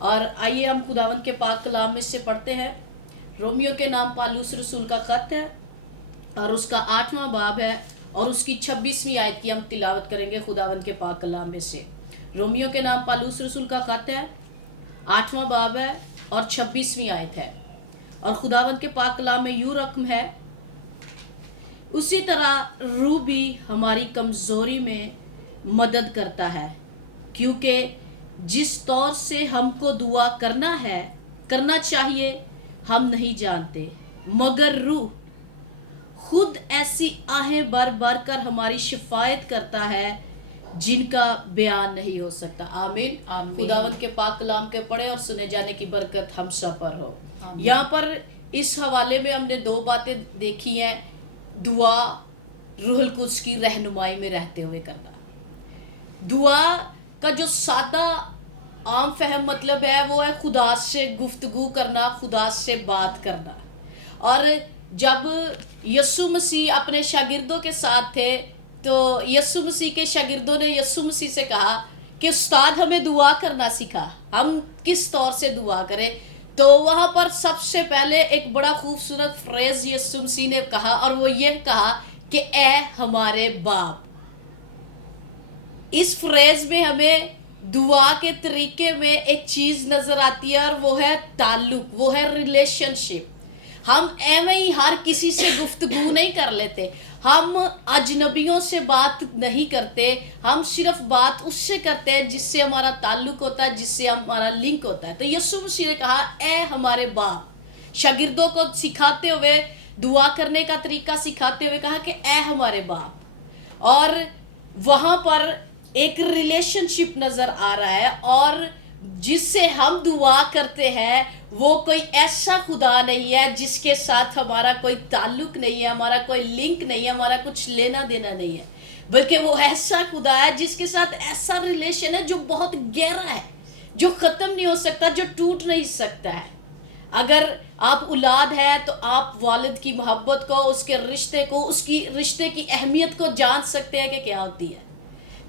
اور آئیے ہم خداوند کے پاک کلام میں سے پڑھتے ہیں. رومیو کے نام پالوس رسول کا خط ہے اور اس کا 8واں باب ہے اور اس کی 26ویں آیت کی ہم تلاوت کریں گے خداوند کے پاک کلام میں سے. رومیو کے نام پالوس رسول کا خط ہے، 8واں باب ہے اور 26ویں آیت ہے. اور خداوند کے پاک کلام میں یوں رقم ہے: اسی طرح روح بھی ہماری کمزوری میں مدد کرتا ہے، کیونکہ جس طور سے ہم کو دعا کرنا چاہیے ہم نہیں جانتے، مگر روح خود ایسی آہیں بھر بھر کر ہماری شفاعت کرتا ہے جن کا بیان نہیں ہو سکتا. آمین. آمین. خداوند کے پاک کلام کے پڑھے اور سنے جانے کی برکت ہم سب پر ہو. آمین. یہاں پر اس حوالے میں ہم نے 2 باتیں دیکھی ہیں. دعا روح القدس کی رہنمائی میں رہتے ہوئے کرنا. دعا کا جو سادہ عام فہم مطلب ہے وہ ہے خدا سے گفتگو کرنا، خدا سے بات کرنا. اور جب یسوع مسیح اپنے شاگردوں کے ساتھ تھے تو یسوع مسیح کے شاگردوں نے یسوع مسیح سے کہا کہ استاد ہمیں دعا کرنا سکھا، ہم کس طور سے دعا کریں. تو وہاں پر سب سے پہلے ایک بڑا خوبصورت فریز یسوع مسیح نے کہا اور وہ یہ کہا کہ اے ہمارے باپ. اس فریز میں ہمیں دعا کے طریقے میں ایک چیز نظر آتی ہے اور وہ ہے تعلق، وہ ہے ریلیشن شپ. ہم ایویں ہی ہر کسی سے گفتگو نہیں کر لیتے، ہم اجنبیوں سے بات نہیں کرتے، ہم صرف بات اس سے کرتے ہیں جس سے ہمارا تعلق ہوتا ہے، جس سے ہمارا لنک ہوتا ہے. تو یسوع مسیح نے کہا اے ہمارے باپ، شاگردوں کو سکھاتے ہوئے، دعا کرنے کا طریقہ سکھاتے ہوئے کہا کہ اے ہمارے باپ. اور وہاں پر ایک ریلیشن شپ نظر آ رہا ہے، اور جس سے ہم دعا کرتے ہیں وہ کوئی ایسا خدا نہیں ہے جس کے ساتھ ہمارا کوئی تعلق نہیں ہے، ہمارا کوئی لنک نہیں ہے، ہمارا کچھ لینا دینا نہیں ہے، بلکہ وہ ایسا خدا ہے جس کے ساتھ ایسا ریلیشن ہے جو بہت گہرا ہے، جو ختم نہیں ہو سکتا، جو ٹوٹ نہیں سکتا ہے. اگر آپ اولاد ہے تو آپ والد کی محبت کو، اس کے رشتے کو، اس کی رشتے کی اہمیت کو جان سکتے ہیں کہ کیا ہوتی ہے.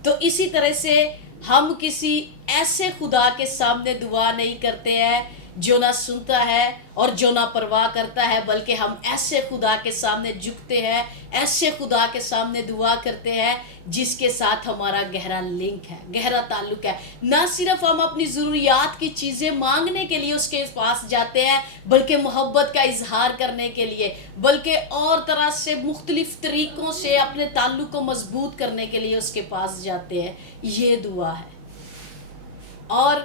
تو اسی طرح سے ہم کسی ایسے خدا کے سامنے دعا نہیں کرتے ہیں جو نہ سنتا ہے اور جو نہ پرواہ کرتا ہے، بلکہ ہم ایسے خدا کے سامنے جھکتے ہیں، ایسے خدا کے سامنے دعا کرتے ہیں جس کے ساتھ ہمارا گہرا لنک ہے، گہرا تعلق ہے. نہ صرف ہم اپنی ضروریات کی چیزیں مانگنے کے لیے اس کے پاس جاتے ہیں، بلکہ محبت کا اظہار کرنے کے لیے، بلکہ اور طرح سے مختلف طریقوں سے اپنے تعلق کو مضبوط کرنے کے لیے اس کے پاس جاتے ہیں. یہ دعا ہے. اور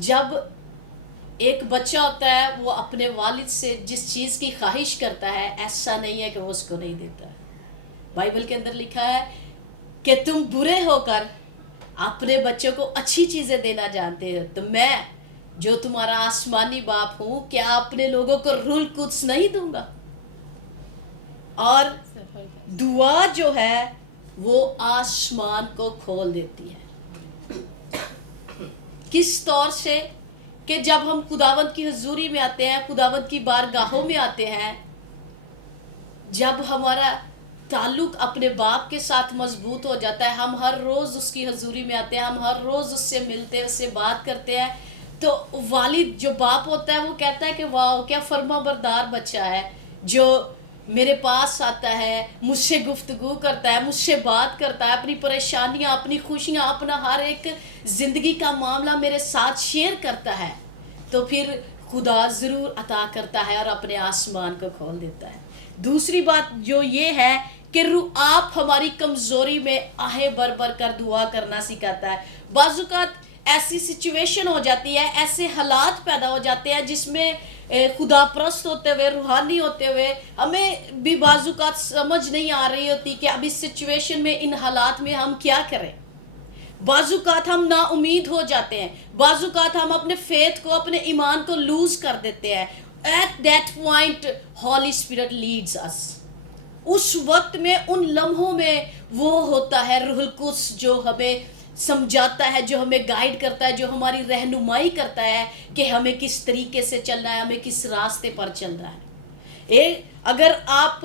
جب ایک بچہ ہوتا ہے وہ اپنے والد سے جس چیز کی خواہش کرتا ہے، ایسا نہیں ہے کہ وہ اس کو نہیں دیتا. بائبل کے اندر لکھا ہے کہ تم برے ہو کر اپنے بچوں کو اچھی چیزیں دینا جانتے ہو، تو میں جو تمہارا آسمانی باپ ہوں کیا اپنے لوگوں کو روح القدس نہیں دوں گا. اور دعا جو ہے وہ آسمان کو کھول دیتی ہے. کس طور سے؟ کہ جب ہم خداوند کی حضوری میں آتے ہیں، خداوند کی بارگاہوں میں آتے ہیں، جب ہمارا تعلق اپنے باپ کے ساتھ مضبوط ہو جاتا ہے، ہم ہر روز اس کی حضوری میں آتے ہیں، ہم ہر روز اس سے ملتے ہیں، اس سے بات کرتے ہیں، تو والد جو باپ ہوتا ہے وہ کہتا ہے کہ واو کیا فرما بردار بچہ ہے جو میرے پاس آتا ہے، مجھ سے گفتگو کرتا ہے، مجھ سے بات کرتا ہے، اپنی پریشانیاں، اپنی خوشیاں، اپنا ہر ایک زندگی کا معاملہ میرے ساتھ شیئر کرتا ہے. تو پھر خدا ضرور عطا کرتا ہے اور اپنے آسمان کو کھول دیتا ہے. دوسری بات جو یہ ہے کہ آپ ہماری کمزوری میں آہیں بھر بھر کر دعا کرنا سکھاتا ہے. بعض اوقات ایسی سچویشن ہو جاتی ہے، ایسے حالات پیدا ہو جاتے ہیں جس میں خدا پرست ہوتے ہوئے، روحانی ہوتے ہوئے ہمیں بھی بعض اوقات سمجھ نہیں آ رہی ہوتی کہ اب اس سچویشن میں، ان حالات میں ہم کیا کریں. بعض اوقات ہم نا امید ہو جاتے ہیں، بعض اوقات ہم اپنے فیتھ کو، اپنے ایمان کو لوز کر دیتے ہیں. At that point Holy Spirit leads us. اس وقت میں، ان لمحوں میں وہ ہوتا ہے روح القدس جو ہمیں سمجھاتا ہے، جو ہمیں گائیڈ کرتا ہے، جو ہماری رہنمائی کرتا ہے کہ ہمیں کس طریقے سے چلنا ہے، ہمیں کس راستے پر چلنا ہے. اگر آپ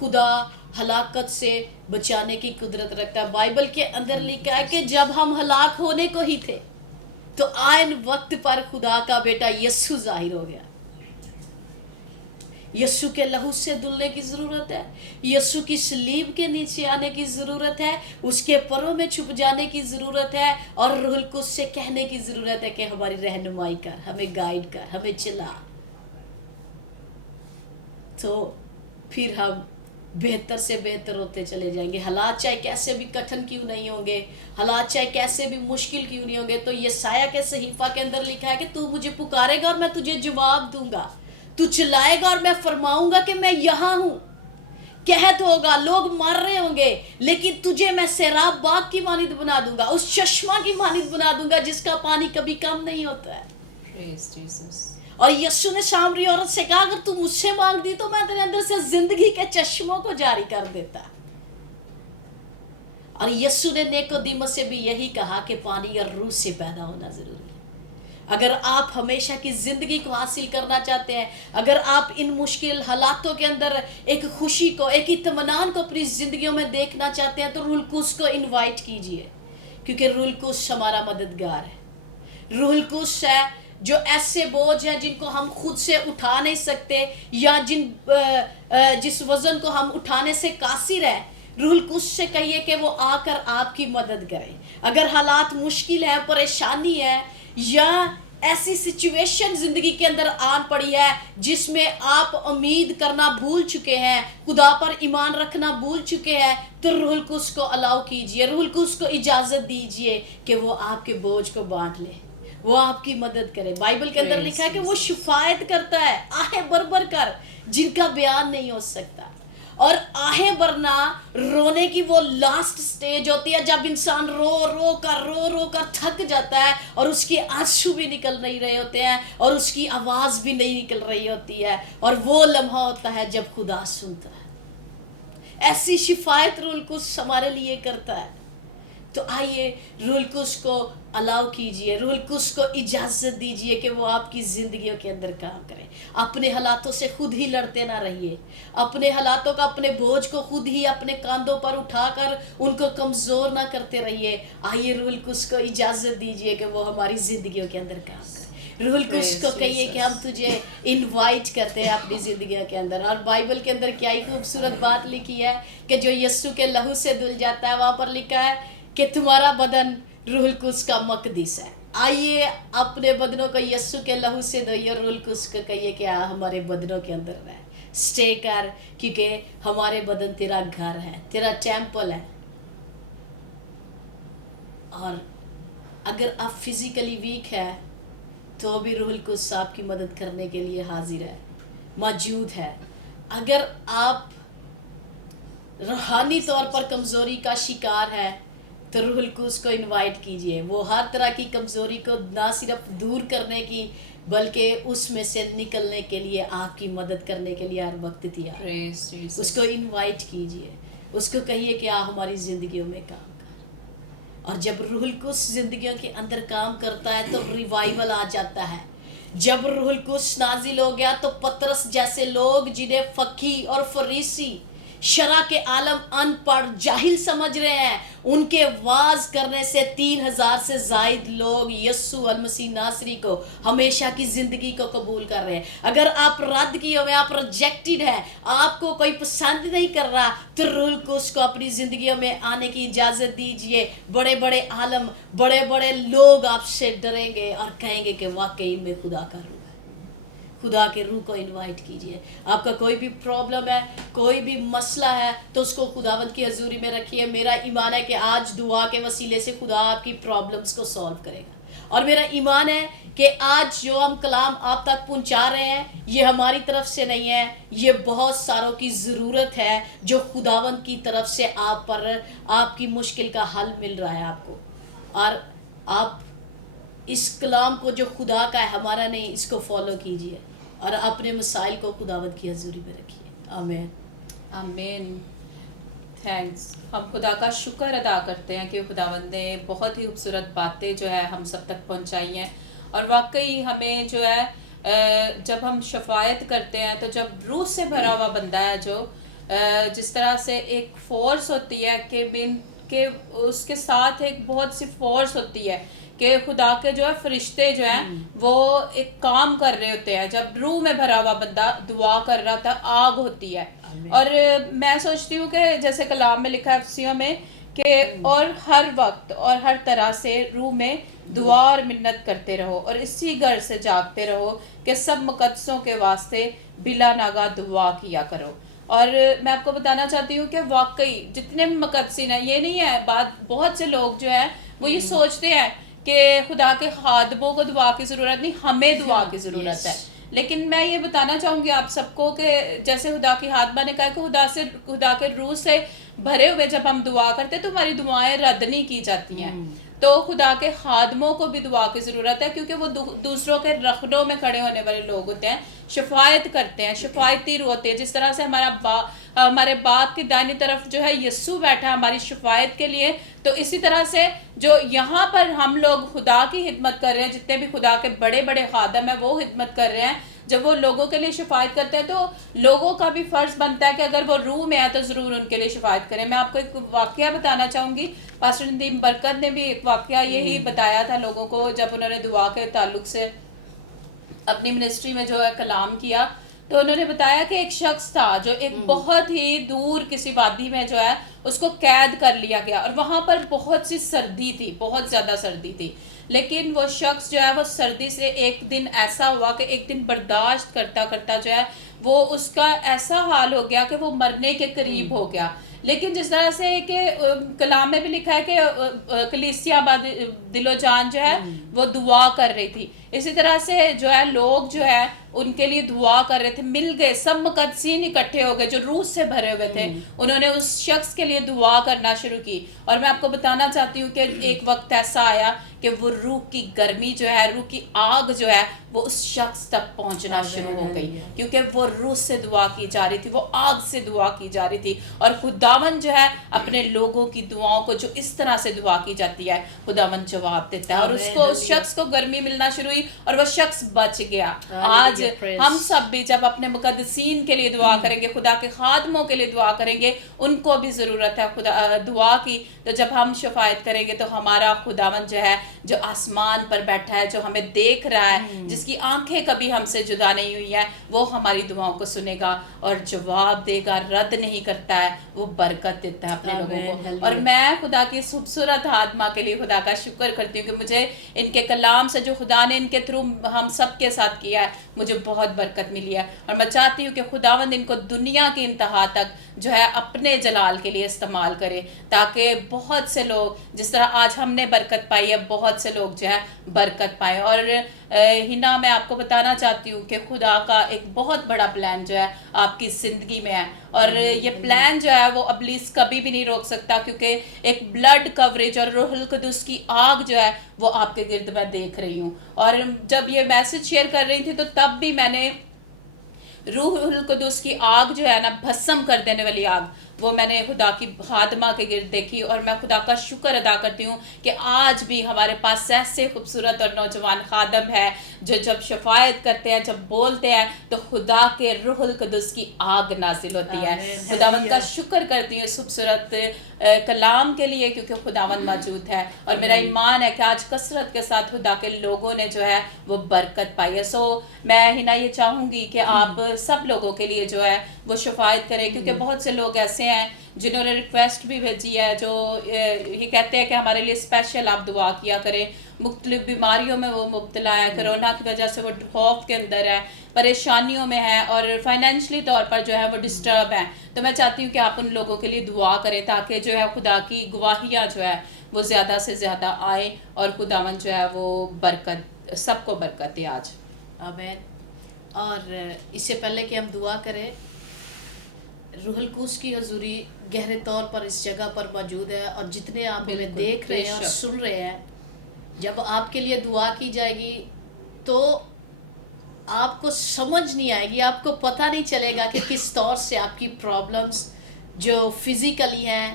خدا ہلاکت سے بچانے کی قدرت رکھتا ہے. بائبل کے اندر لکھا ہے کہ جب ہم ہلاک ہونے کو ہی تھے تو عین وقت پر خدا کا بیٹا یسوع ظاہر ہو گیا. یسوع کے لہو سے دھلنے کی ضرورت ہے, یسوع کی صلیب کے نیچے آنے کی ضرورت ہے, اس کے پروں میں چھپ جانے کی ضرورت ہے, اور روح القدس سے کہنے کی ضرورت ہے کہ ہماری رہنمائی کر, ہمیں گائیڈ کر, ہمیں چلا. تو پھر ہم بہتر سے بہتر ہوتے چلے جائیں گے. حالات چاہے کیسے بھی کٹھن کیوں نہیں ہوں گے, حالات چاہے کیسے بھی مشکل کیوں نہیں ہوں گے, تو یسایہ کے صحیفہ کے اندر لکھا ہے کہ تو مجھے پکارے گا اور میں تجھے جواب دوں گا, تو چلائے گا اور میں فرماؤں گا کہ میں یہاں ہوں. قحط ہوگا, لوگ مر رہے ہوں گے, لیکن تجھے میں سیراب باغ کی مانند بنا دوں گا, اس چشمہ کی مانند بنا دوں گا جس کا پانی کبھی کم نہیں ہوتا ہے. Praise Jesus. اور یسوع نے سامری عورت سے کہا اگر تو مجھ سے مانگ دی تو میں تیرے اندر سے زندگی کے چشموں کو جاری کر دیتا. اور یسوع نے نیکودیمس سے بھی یہی کہا کہ پانی اور روح سے پیدا ہونا ضروری ہے. اگر آپ ہمیشہ کی زندگی کو حاصل کرنا چاہتے ہیں, اگر آپ ان مشکل حالاتوں کے اندر ایک خوشی کو, ایک اطمینان کو اپنی زندگیوں میں دیکھنا چاہتے ہیں, تو روح القدس کو انوائٹ کیجئے, کیونکہ روح القدس ہمارا مددگار ہے. روح القدس ہے جو ایسے بوجھ ہیں جن کو ہم خود سے اٹھا نہیں سکتے, یا جس وزن کو ہم اٹھانے سے قاصر ہے, روح القدس سے کہیے کہ وہ آ کر آپ کی مدد کرے. اگر حالات مشکل ہے, پریشانی ہے, یا ایسی سچویشن زندگی کے اندر آن پڑی ہے جس میں آپ امید کرنا بھول چکے ہیں, خدا پر ایمان رکھنا بھول چکے ہیں, تو روح القدس کو الاؤ کیجئے, روح القدس کو اجازت دیجئے کہ وہ آپ کے بوجھ کو بانٹ لے, وہ آپ کی مدد کرے. بائبل کے اندر لکھا ہے کہ وہ شفایت کرتا ہے آہیں بھر بھر کر جن کا بیان نہیں ہو سکتا. اور آہیں بھرنا رونے کی وہ لاسٹ سٹیج ہوتی ہے جب انسان رو رو کر تھک جاتا ہے, اور اس کی آنسو بھی نکل نہیں رہے ہوتے ہیں, اور اس کی آواز بھی نہیں نکل رہی ہوتی ہے, اور وہ لمحہ ہوتا ہے جب خدا سنتا ہے. ایسی شفایت روح القدس ہمارے لیے کرتا ہے. تو آئیے روح القدس کو الاؤ کیجئے, روح القدس کو اجازت دیجئے کہ وہ آپ کی زندگیوں کے اندر کام کرے. اپنے حالاتوں سے خود ہی لڑتے نہ رہیے, اپنے حالاتوں کا, اپنے بوجھ کو خود ہی اپنے کاندھوں پر اٹھا کر ان کو کمزور نہ کرتے رہیے. آئیے روح القدس کو اجازت دیجئے کہ وہ ہماری زندگیوں کے اندر کام کرے. روح القدس کو کہیے کہ ہم تجھے انوائٹ کرتے ہیں اپنی زندگیوں کے اندر. اور بائبل کے اندر کیا ہی خوبصورت بات لکھی ہے کہ جو یسوع کے لہو سے دھل جاتا ہے, وہاں پر لکھا ہے کہ تمہارا بدن روح القدس کا مقدس ہے. آئیے اپنے بدنوں کو یسوع کے لہو سے دھوئیے, اور روح القدس کو کہیے کہ ہمارے بدنوں کے اندر رہے, سٹے کر, کیونکہ ہمارے بدن تیرا گھر ہے, تیرا ٹیمپل ہے. اور اگر آپ فزیکلی ویک ہے تو بھی روح القدس آپ کی مدد کرنے کے لیے حاضر ہے, موجود ہے. اگر آپ روحانی طور پر کمزوری کا شکار ہے تو روح القدس کو انوائٹ کیجئے. وہ ہر طرح کی کمزوری کو نہ صرف دور کرنے کی بلکہ اس میں سے نکلنے کے لیے آپ کی مدد کرنے کے لیے ہر وقت تیار ہے. اس کو انوائٹ کیجئے, اس کو کہیے کہ ہماری زندگیوں میں کام کر. اور جب روح القدس زندگیوں کے اندر کام کرتا ہے تو ریوائول آ جاتا ہے. جب روح القدس نازل ہو گیا تو پطرس جیسے لوگ جنہیں فقیہ اور فریسی شرع کے عالم ان پڑھ جاہل سمجھ رہے ہیں, ان کے واز کرنے سے 3000 سے زائد لوگ یسوع المسیح ناصری کو ہمیشہ کی زندگی کو قبول کر رہے ہیں. اگر آپ رد کیے ہوئے, آپ ریجیکٹڈ ہیں, آپ کو کوئی پسند نہیں کر رہا, تو روح القدس کو اپنی زندگیوں میں آنے کی اجازت دیجئے. بڑے بڑے عالم, بڑے بڑے لوگ آپ سے ڈریں گے اور کہیں گے کہ واقعی میں خدا کا روح ہے. خدا کے روح کو انوائٹ کیجئے. آپ کا کوئی بھی پرابلم ہے, کوئی بھی مسئلہ ہے, تو اس کو خداوند کی حضوری میں رکھیے. میرا ایمان ہے کہ آج دعا کے وسیلے سے خدا آپ کی پرابلمز کو سولو کرے گا. اور میرا ایمان ہے کہ آج جو ہم کلام آپ تک پہنچا رہے ہیں یہ ہماری طرف سے نہیں ہے, یہ بہت ساروں کی ضرورت ہے جو خداوند کی طرف سے آپ پر, آپ کی مشکل کا حل مل رہا ہے آپ کو. اور آپ اس کلام کو جو خدا کا ہے, ہمارا نہیں, اس کو فالو کیجئے اور اپنے مسائل کو خداوند کی حضوری میں رکھیے. آمین آمین. تھینکس. ہم خدا کا شکر ادا کرتے ہیں کہ خداوند نے بہت ہی خوبصورت باتیں جو ہے ہم سب تک پہنچائی ہیں. اور واقعی ہمیں جو ہے جب ہم شفاعت کرتے ہیں تو جب روح سے بھرا ہوا بندہ ہے جو, جس طرح سے ایک فورس ہوتی ہے کہ اس کے ساتھ ایک بہت سی فورس ہوتی ہے کہ خدا کے جو ہے فرشتے جو ہیں وہ ایک کام کر رہے ہوتے ہیں. جب روح میں بھرا ہوا بندہ دعا کر رہا تھا آگ ہوتی ہے. اور میں سوچتی ہوں کہ جیسے کلام میں لکھا ہے افسیوں میں کہ اور ہر وقت اور ہر طرح سے روح میں دعا اور منت کرتے رہو اور اسی غرض سے جاگتے رہو کہ سب مقدسوں کے واسطے بلا ناگاہ دعا کیا کرو. اور میں آپ کو بتانا چاہتی ہوں کہ واقعی جتنے بھی مقدسین ہیں، یہ نہیں ہے بات، بہت سے لوگ جو ہیں وہ یہ سوچتے ہیں کہ خدا کے خادموں کو دعا کی ضرورت نہیں، ہمیں دعا کی ضرورت ہے. لیکن میں یہ بتانا چاہوں گی آپ سب کو کہ جیسے خدا کی خادمہ نے کہا کہ خدا کے روح سے بھرے ہوئے جب ہم دعا کرتے تو ہماری دعائیں رد نہیں کی جاتی ہیں. تو خدا کے خادموں کو بھی دعا کی ضرورت ہے کیونکہ وہ دوسروں کے رخنوں میں کھڑے ہونے والے لوگ ہوتے ہیں، شفاعت کرتے ہیں، شفاعتی روح ہوتے ہیں. جس طرح سے ہمارے باپ کی دائنی طرف جو ہے یسوع بیٹھا ہماری شفاعت کے لیے، تو اسی طرح سے جو یہاں پر ہم لوگ خدا کی خدمت کر رہے ہیں، جتنے بھی خدا کے بڑے بڑے خادم ہیں وہ خدمت کر رہے ہیں، جب وہ لوگوں کے لیے شفاعت کرتے ہیں تو لوگوں کا بھی فرض بنتا ہے کہ اگر وہ روح میں ہے تو ضرور ان کے لیے شفاعت کریں. میں آپ کو ایک واقعہ بتانا چاہوں گی. پاسٹر ندیم برکت نے بھی ایک واقعہ یہی بتایا تھا لوگوں کو جب انہوں نے دعا کے تعلق سے اپنی منسٹری میں جو ہے کلام کیا. تو انہوں نے بتایا کہ ایک شخص تھا جو ایک بہت ہی دور کسی وادی میں جو ہے اس کو قید کر لیا گیا اور وہاں پر بہت سی سردی تھی، بہت زیادہ سردی تھی. لیکن وہ شخص جو ہے وہ سردی سے ایک دن ایسا ہوا کہ ایک دن برداشت کرتا کرتا جو ہے وہ اس کا ایسا حال ہو گیا کہ وہ مرنے کے قریب ہو گیا. لیکن جس طرح سے کہ کلام میں بھی لکھا ہے کہ کلیسیا دل و جان جو ہے وہ دعا کر رہی تھی، اسی طرح سے جو ہے لوگ جو ہے ان کے لیے دعا کر رہے تھے. مل گئے سب مقدسین اکٹھے ہو گئے جو روح سے بھرے ہوئے تھے، انہوں نے اس شخص کے لیے دعا کرنا شروع کی. اور میں آپ کو بتانا چاہتی ہوں کہ ایک وقت ایسا آیا کہ وہ روح کی گرمی جو ہے، روح کی آگ جو ہے وہ اس شخص تک پہنچنا شروع ہو گئی کیونکہ وہ روح سے دعا کی جا رہی تھی، وہ آگ سے دعا کی جا رہی تھی. اور خداوند جو ہے اپنے لوگوں کی دعاؤں کو جو اس طرح سے دعا کی جاتی ہے خداوند جواب دیتا ہے. اور اس شخص کو گرمی ملنا شروع ہوئی اور وہ شخص بچ گیا. آج ہم سب بھی جب اپنے مقدسین کے لیے دعا کریں گے، خدا کے خادموں کے لیے دعا کریں گے، ان کو بھی ضرورت ہے دعا کی. تو جب ہم شفاعت کریں گے تو ہمارا خداوند جو ہے جو آسمان پر بیٹھا ہے، جو ہمیں دیکھ رہا ہے، جس کی آنکھیں کبھی ہم سے جدا نہیں ہوئی ہیں، وہ ہماری دعاؤں کو سنے گا اور جواب دے گا، رد نہیں کرتا ہے، وہ برکت دیتا ہے اپنے لوگوں کو. اور میں خدا کی اس خوبصورت خادمہ کے لیے خدا کا شکر کرتی ہوں کہ مجھے ان کے کلام سے جو خدا نے ان کے تھرو ہم سب کے ساتھ کیا ہے مجھے بہت برکت ملی ہے. اور میں چاہتی ہوں کہ خداوند ان کو دنیا کی انتہا تک جو ہے اپنے جلال کے لیے استعمال کرے تاکہ بہت سے لوگ جس طرح آج ہم نے برکت پائی ہے بہت سے لوگ جو ہے برکت پائیں. اور ہنا میں آپ کو بتانا چاہتی ہوں کہ خدا کا ایک بہت بڑا پلان جو ہے آپ کی زندگی میں ہے اور یہ پلان جو ہے وہ ابلیس کبھی بھی نہیں روک سکتا کیونکہ ایک بلڈ کوریج اور روح القدس کی آگ جو ہے وہ آپ کے گرد میں دیکھ رہی ہوں. اور جب یہ میسج شیئر کر رہی تھی تو تب بھی میں نے روح القدس کی آگ جو ہے نا، بھسم کر دینے والی آگ، وہ میں نے خدا کی خادمہ کے گرد دیکھی. اور میں خدا کا شکر ادا کرتی ہوں کہ آج بھی ہمارے پاس ایسے خوبصورت اور نوجوان خادم ہے جو جب شفاعت کرتے ہیں، جب بولتے ہیں تو خدا کے روح القدس کی آگ نازل ہوتی ہے. خداوند کا شکر کرتی ہوں اس خوبصورت کلام کے لیے کیونکہ خداوند موجود ہے. اور میرا ایمان ہے کہ آج کثرت کے ساتھ خدا کے لوگوں نے جو ہے وہ برکت پائی ہے. سو میں ہنا یہ چاہوں گی کہ آپ سب لوگوں کے لیے جو ہے وہ شفاعت کریں کیونکہ بہت سے لوگ ایسے ہیں جنہوں نے ریکویسٹ بھی بھیجی ہے جو یہ کہتے ہیں کہ ہمارے لیے اسپیشل آپ دعا کیا کریں. مختلف بیماریوں میں وہ مبتلا ہے، کرونا کی وجہ سے وہ خوف کے اندر ہے، پریشانیوں میں ہے اور فائنینشلی طور پر جو ہے وہ ڈسٹرب ہیں. تو میں چاہتی ہوں کہ آپ ان لوگوں کے لیے دعا کریں تاکہ جو ہے خدا کی گواہیاں جو ہے وہ زیادہ سے زیادہ آئیں اور خداوند جو ہے وہ برکت سب کو برکت دے آج. آمین. اور اس سے پہلے کہ ہم دعا کریں، روح القدس کی حضوری گہرے طور پر اس جگہ پر موجود ہے اور جتنے آپ ہمیں دیکھ رہے ہیں اور سن رہے ہیں، جب آپ کے لیے دعا کی جائے گی تو آپ کو سمجھ نہیں آئے گی، آپ کو پتہ نہیں چلے گا کہ کس طور سے آپ کی پرابلمز جو فزیکلی ہیں،